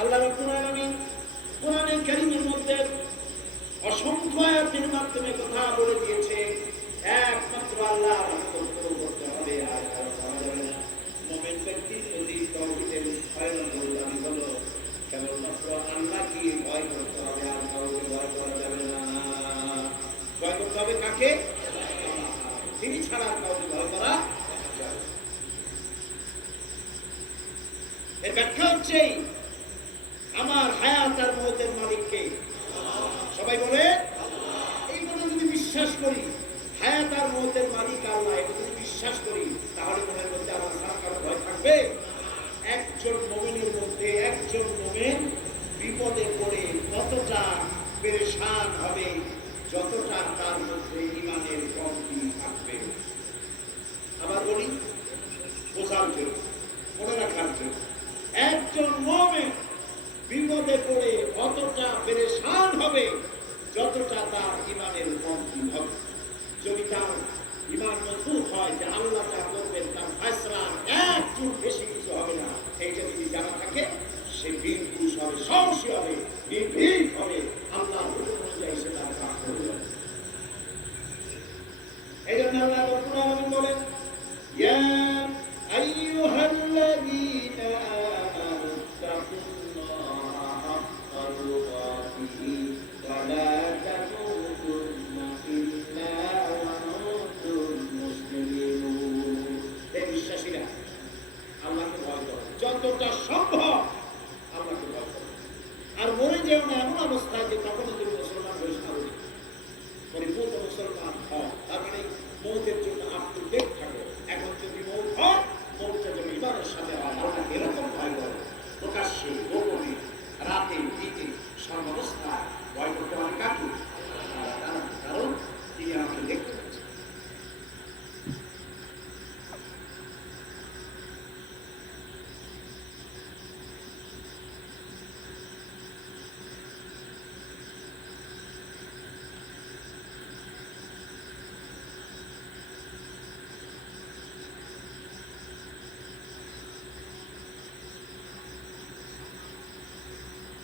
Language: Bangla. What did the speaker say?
আল্লাহ রাব্বুল আলামিন কোরআনে কারীমের মধ্যে অসংখ্য আয়াতের মাধ্যমে কথা বলে দিয়েছে, একমাত্র আল্লাহর ইবাদত করতে হবে, আর কারো করা যাবে না। মুমিন ব্যক্তি যদি তাওহীদের ভয়ের দাবি হলো, কেবলমাত্র আল্লাহকে ভয় করতে হবে, আর কাউকে ভয় করা যাবে না। ভয় করতে হবে কাকে? তিনি ছাড়া আর কাউকে ভয় করা যাবে না। এর ব্যাখ্যা হচ্ছে আমার হায়াত আর মওতের মালিককে। সবাই বলে এই কথা যদি বিশ্বাস করি, হায়াত আর মওতের মালিক আল্লাহ, এটা যদি বিশ্বাস করি, তাহলে মনের মধ্যে আমার ছাড়া কারো ভয় থাকবে? একজন মুমিনের মধ্যে একজন মুমিন বিপদে পড়ে কতটা পেরেশান হবে, যতটা তার মধ্যে ঈমানের কমতি থাকবে। আবার বলি বোঝার জন্য, মনে রাখার জন্য, একজন মুমিন বিপদে পড়ে অতটা পেরেশান হবে যতটা তার ঈমানের কমতি হবে। যদি তার ঈমান মজবুত হয় যে আল্লাহ যা করবেন তার ফয়সালা একটু বেশি কিছু হবে না, এইটা যদি জানা থাকে, সে বীর পুরুষ হবে, সাহসী হবে, নির্ভীক হবে, আল্লাহর হুকুম অনুযায়ী সে তার কাজ করবে। এই জন্য আল্লাহ রাব্বুল আলামিন বলেন, ইয়া আইয়ুহাল্লাযীনা আমানু তাকুল্লাহা হাক্কা তুকাতিহি ওয়া লা তামুতুন্না ইল্লা ওয়া আনতুম মুসলিমুন। হে বিশ্বাসীরা, আল্লাহকে ভয় করো, যতটা সম্ভব আল্লাহকে ভয় করো। আর মরে যেও না এমন অবস্থায় যে তখনও তুমি মুসলমান হইস না, পরিপূর্ণ মুসলমান হও। তার মানে মৌতের জন্য আপ টু ডেট থাকো। এখন যদি মৌত হয়, মৌতটা যেন ঈমানের সাথে হয়। আল্লাহকে এরকম ভয় করো, প্রকাশ্যে গোপনে, রাতে দিনে, সর্বাবস্থা